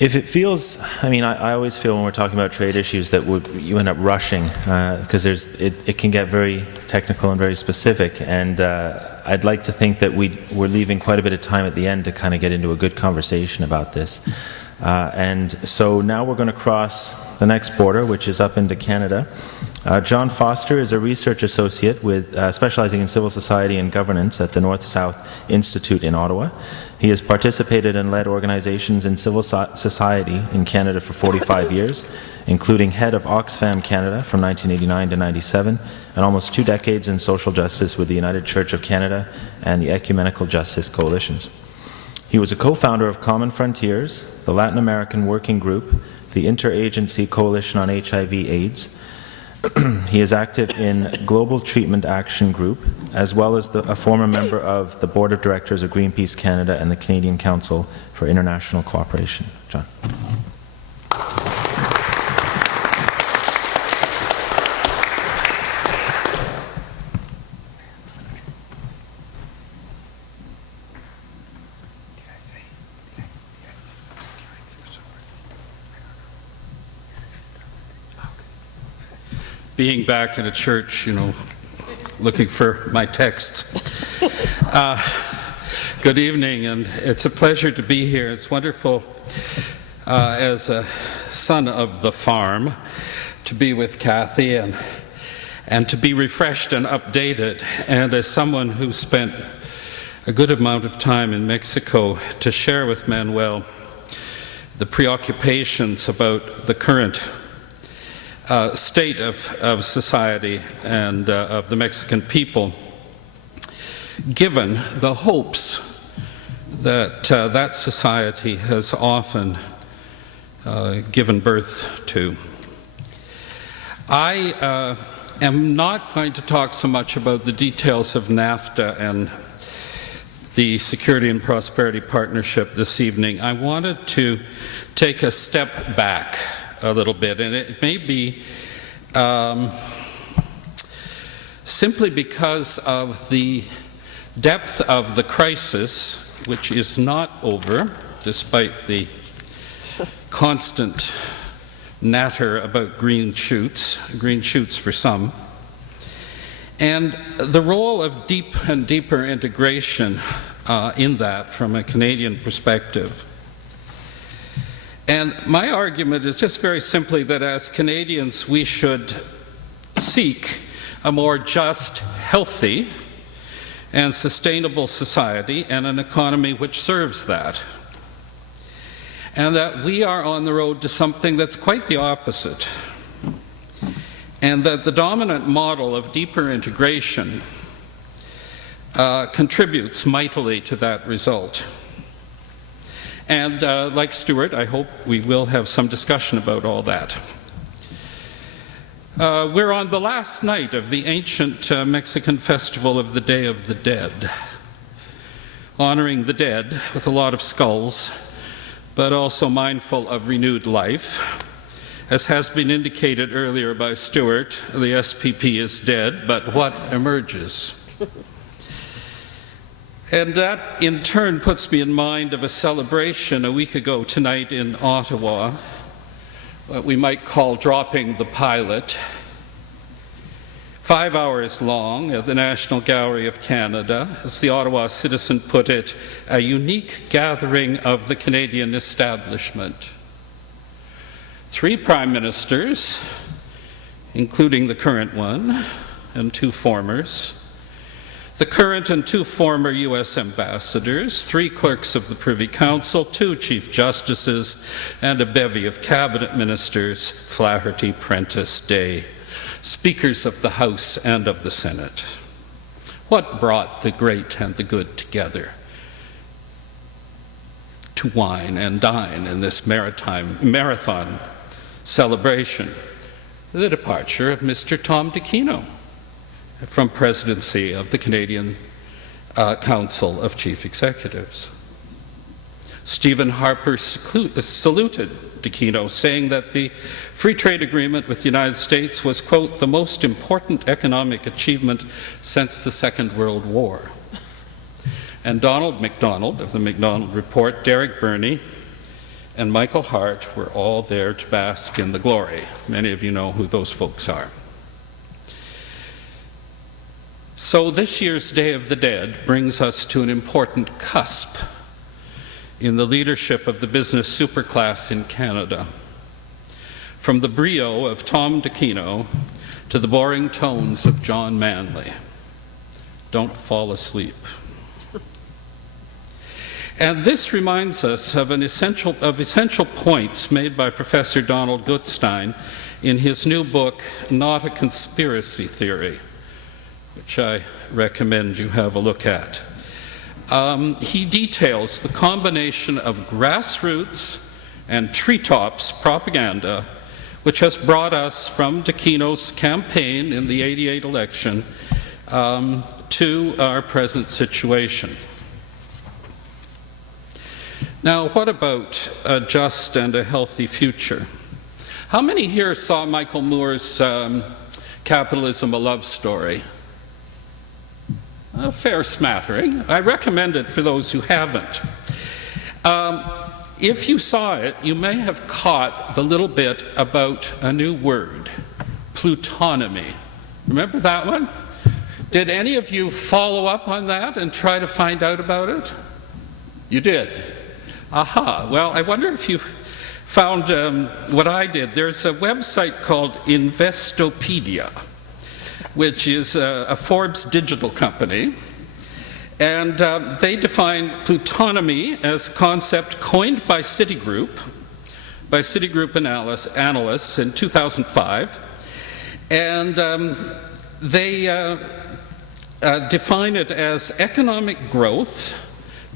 If it feels, I always feel when we're talking about trade issues that you end up rushing because it can get very technical and very specific, and I'd like to think that we're leaving quite a bit of time at the end to kind of get into a good conversation about this. And so now we're going to cross the next border, which is up into Canada. John Foster is a research associate with specializing in civil society and governance at the North-South Institute in Ottawa. He has participated and led organizations in civil society in Canada for 45 years, including head of Oxfam Canada from 1989 to 97, and almost 2 decades in social justice with the United Church of Canada and the Ecumenical Justice Coalitions. He was a co-founder of Common Frontiers, the Latin American Working Group, the Interagency Coalition on HIV/AIDS. He is active in Global Treatment Action Group, as well as a former member of the Board of Directors of Greenpeace Canada and the Canadian Council for International Cooperation. John. Being back in a church, looking for my texts. Good evening, and it's a pleasure to be here. It's wonderful as a son of the farm to be with Kathy and to be refreshed and updated, and as someone who spent a good amount of time in Mexico to share with Manuel the preoccupations about the current state of society and of the Mexican people, given the hopes that that society has often given birth to. I am not going to talk so much about the details of NAFTA and the Security and Prosperity Partnership this evening. I wanted to take a step back a little bit, and it may be simply because of the depth of the crisis, which is not over, despite the constant natter about green shoots for some, and the role of deep and deeper integration in that from a Canadian perspective. And my argument is just very simply that as Canadians we should seek a more just, healthy, and sustainable society and an economy which serves that. And that we are on the road to something that's quite the opposite. And that the dominant model of deeper integration contributes mightily to that result. And like Stuart, I hope we will have some discussion about all that. We're on the last night of the ancient Mexican festival of the Day of the Dead, honoring the dead with a lot of skulls, but also mindful of renewed life. As has been indicated earlier by Stuart, the SPP is dead, but what emerges? And that, in turn, puts me in mind of a celebration a week ago tonight in Ottawa, what we might call dropping the pilot, 5 hours long at the National Gallery of Canada, as the Ottawa Citizen put it, a unique gathering of the Canadian establishment. 3 prime ministers, including the current one, and 2 formers, the current and 2 former U.S. ambassadors, 3 clerks of the Privy Council, 2 chief justices, and a bevy of cabinet ministers, Flaherty, Prentice, Day, speakers of the House and of the Senate. What brought the great and the good together to wine and dine in this marathon celebration? The departure of Mr. Tom Dicchino from presidency of the Canadian Council of Chief Executives. Stephen Harper saluted Dicchino, saying that the free trade agreement with the United States was, quote, the most important economic achievement since the Second World War. And Donald MacDonald of the MacDonald Report, Derek Burney, and Michael Hart were all there to bask in the glory. Many of you know who those folks are. So this year's Day of the Dead brings us to an important cusp in the leadership of the business superclass in Canada. From the brio of Tom DeCino to the boring tones of John Manley. Don't fall asleep. And this reminds us of essential points made by Professor Donald Gutstein in his new book, Not a Conspiracy Theory, which I recommend you have a look at. He details the combination of grassroots and treetops propaganda which has brought us from DeCino's campaign in the '88 election to our present situation. Now, what about a just and a healthy future? How many here saw Michael Moore's Capitalism, a Love Story? A fair smattering. I recommend it for those who haven't. If you saw it, you may have caught the little bit about a new word, plutonomy. Remember that one? Did any of you follow up on that and try to find out about it? You did. Aha. Well, I wonder if you found what I did. There's a website called Investopedia, which is a Forbes digital company. And they define plutonomy as a concept coined by Citigroup analysts in 2005. And they define it as economic growth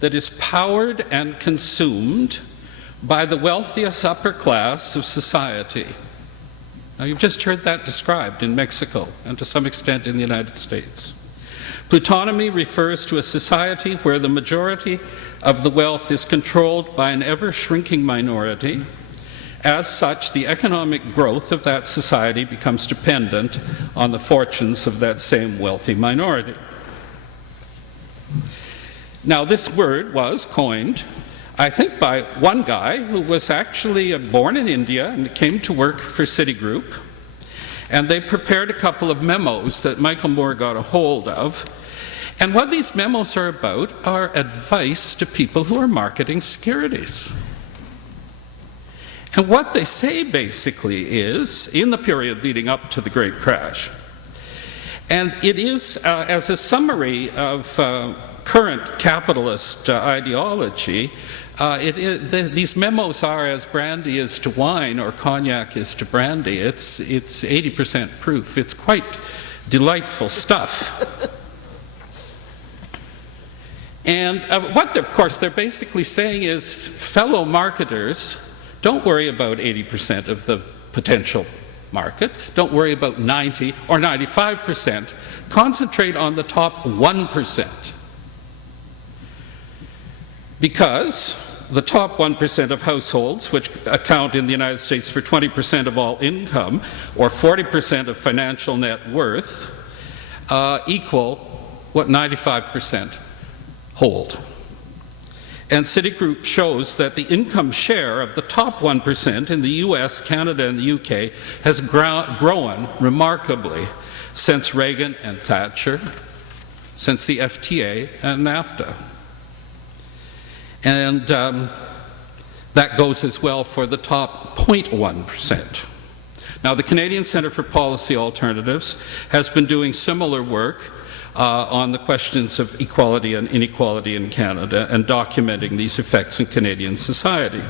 that is powered and consumed by the wealthiest upper class of society. Now, you've just heard that described in Mexico and to some extent in the United States. Plutonomy refers to a society where the majority of the wealth is controlled by an ever-shrinking minority. As such, the economic growth of that society becomes dependent on the fortunes of that same wealthy minority. Now, this word was coined, I think, by one guy who was actually born in India and came to work for Citigroup. And they prepared a couple of memos that Michael Moore got a hold of. And what these memos are about are advice to people who are marketing securities. And what they say basically is, in the period leading up to the Great Crash, and it is as a summary of current capitalist ideology, these memos are as brandy is to wine or cognac is to brandy. It's 80% proof. It's quite delightful stuff. And what, of course, they're basically saying is, fellow marketers, don't worry about 80% of the potential market. Don't worry about 90 or 95%. Concentrate on the top 1%. Because the top 1% of households, which account in the United States for 20% of all income, or 40% of financial net worth, equal what 95% hold. And Citigroup shows that the income share of the top 1% in the US, Canada, and the UK has grown remarkably since Reagan and Thatcher, since the FTA and NAFTA. And that goes as well for the top 0.1%. Now, the Canadian Centre for Policy Alternatives has been doing similar work on the questions of equality and inequality in Canada and documenting these effects in Canadian society.